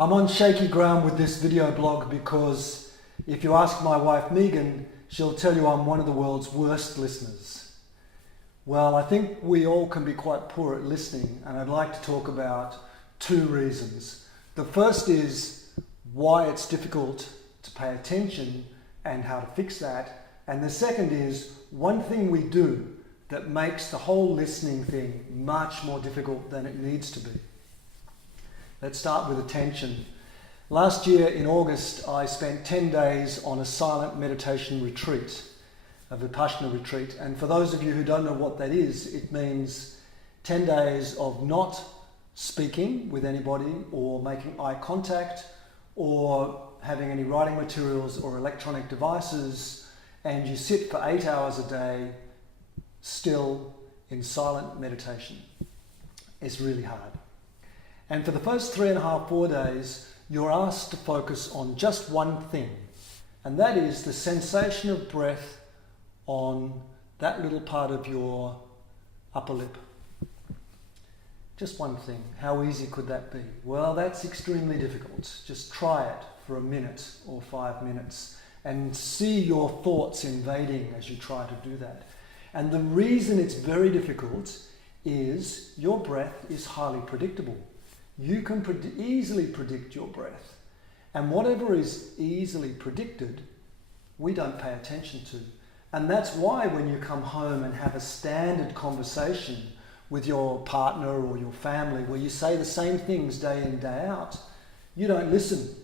I'm on shaky ground with this video blog because if you ask my wife Megan, she'll tell you I'm one of the world's worst listeners. Well, I think we all can be quite poor at listening, and I'd like to talk about two reasons. The first is why it's difficult to pay attention and how to fix that. And the second is one thing we do that makes the whole listening thing much more difficult than it needs to be. Let's start with attention. Last year in August, I spent 10 days on a silent meditation retreat, a Vipassana retreat. And for those of you who don't know what that is, it means 10 days of not speaking with anybody or making eye contact or having any writing materials or electronic devices, and you sit for 8 hours a day still in silent meditation. It's really hard. And for the first 3.5, 4 days, you're asked to focus on just one thing, and that is the sensation of breath on that little part of your upper lip. Just one thing. How easy could that be? Well, that's extremely difficult. Just try it for a minute or 5 minutes and see your thoughts invading as you try to do that. And the reason it's very difficult is your breath is highly predictable. You can easily predict your breath. And whatever is easily predicted, we don't pay attention to. And that's why when you come home and have a standard conversation with your partner or your family where you say the same things day in, day out, you don't listen.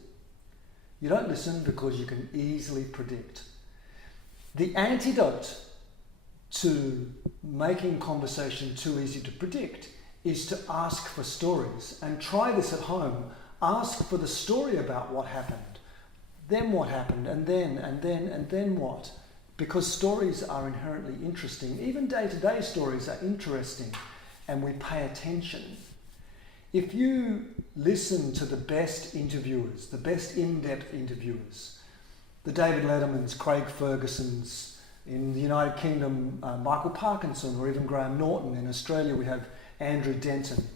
You don't listen because you can easily predict. The antidote to making conversation too easy to predict is to ask for stories. And try this at home. Ask for the story about what happened. Then what happened, and then what? Because stories are inherently interesting. Even day-to-day stories are interesting, and we pay attention. If you listen to the best interviewers, the best in-depth interviewers, the David Lettermans, Craig Fergusons, in the United Kingdom, Michael Parkinson, or even Graham Norton. In Australia, we have Andrew Denton.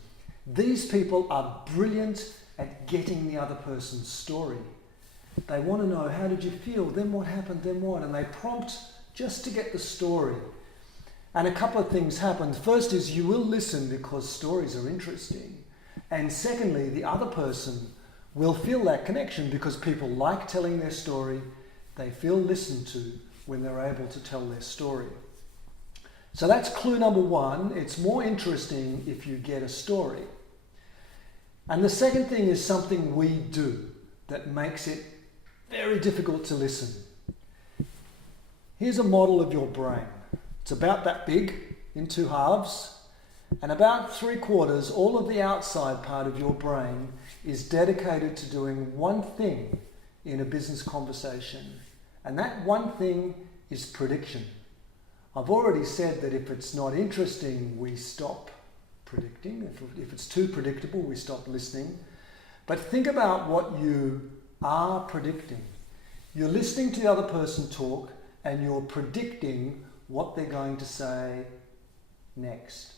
These people are brilliant at getting the other person's story. They want to know, how did you feel? Then what happened? Then what? And they prompt just to get the story. And a couple of things happen. First is you will listen because stories are interesting. And secondly, the other person will feel that connection because people like telling their story. They feel listened to when they're able to tell their story. So that's clue number one. It's more interesting if you get a story. And the second thing is something we do that makes it very difficult to listen. Here's a model of your brain. It's about that big in 2 halves, and about 3/4, all of the outside part of your brain is dedicated to doing one thing in a business conversation. And that one thing is prediction. I've already said that if it's not interesting, we stop predicting. If it's too predictable, we stop listening. But think about what you are predicting. You're listening to the other person talk and you're predicting what they're going to say next.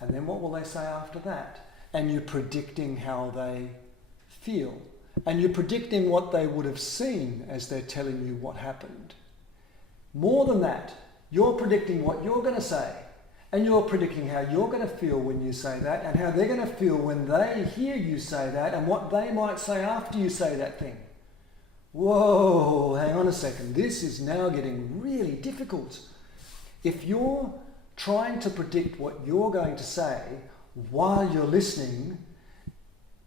And then what will they say after that? And you're predicting how they feel. And you're predicting what they would have seen as they're telling you what happened. More than that, you're predicting what you're going to say, and you're predicting how you're going to feel when you say that, and how they're going to feel when they hear you say that, and what they might say after you say that thing. Whoa, hang on a second. This is now getting really difficult. If you're trying to predict what you're going to say while you're listening,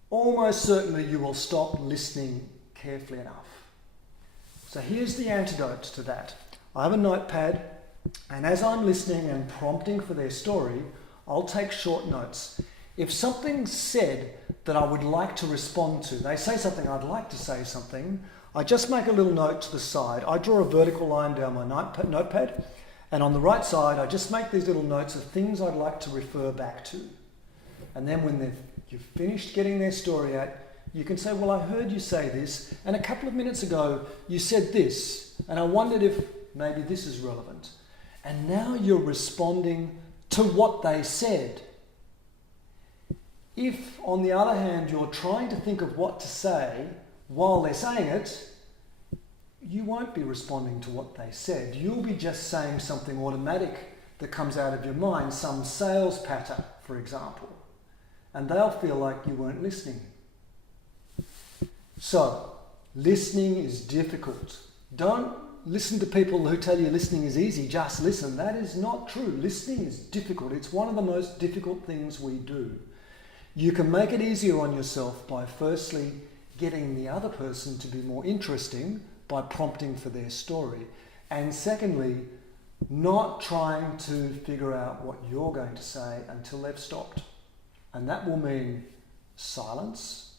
almost certainly you will stop listening carefully enough. So here's the antidote to that. I have a notepad, and as I'm listening and prompting for their story, I'll take short notes. If something's said that I would like to respond to, they say something, I'd like to say something, I just make a little note to the side. I draw a vertical line down my notepad, and on the right side, I just make these little notes of things I'd like to refer back to. And then when you've finished getting their story out, you can say, well, I heard you say this, and a couple of minutes ago, you said this, and I wondered if maybe this is relevant. And now you're responding to what they said. If, on the other hand, you're trying to think of what to say while they're saying it, you won't be responding to what they said. You'll be just saying something automatic that comes out of your mind, some sales patter, for example, and they'll feel like you weren't listening. So, listening is difficult. Don't listen to people who tell you listening is easy, just listen. That is not true. Listening is difficult. It's one of the most difficult things we do. You can make it easier on yourself by firstly getting the other person to be more interesting by prompting for their story, and secondly, not trying to figure out what you're going to say until they've stopped. And that will mean silence.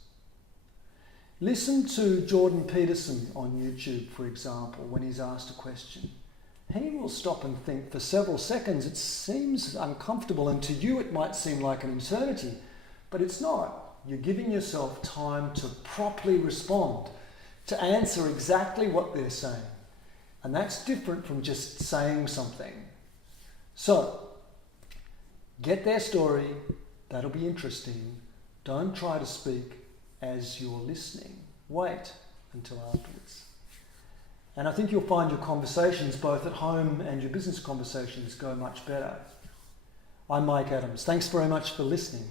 Listen to Jordan Peterson on YouTube, for example, when he's asked a question. He will stop and think for several seconds. It seems uncomfortable, and to you it might seem like an eternity, but it's not. You're giving yourself time to properly respond, to answer exactly what they're saying. And that's different from just saying something. So, get their story. That'll be interesting. Don't try to speak as you're listening. Wait until afterwards. And I think you'll find your conversations, both at home and your business conversations, go much better. I'm Mike Adams. Thanks very much for listening.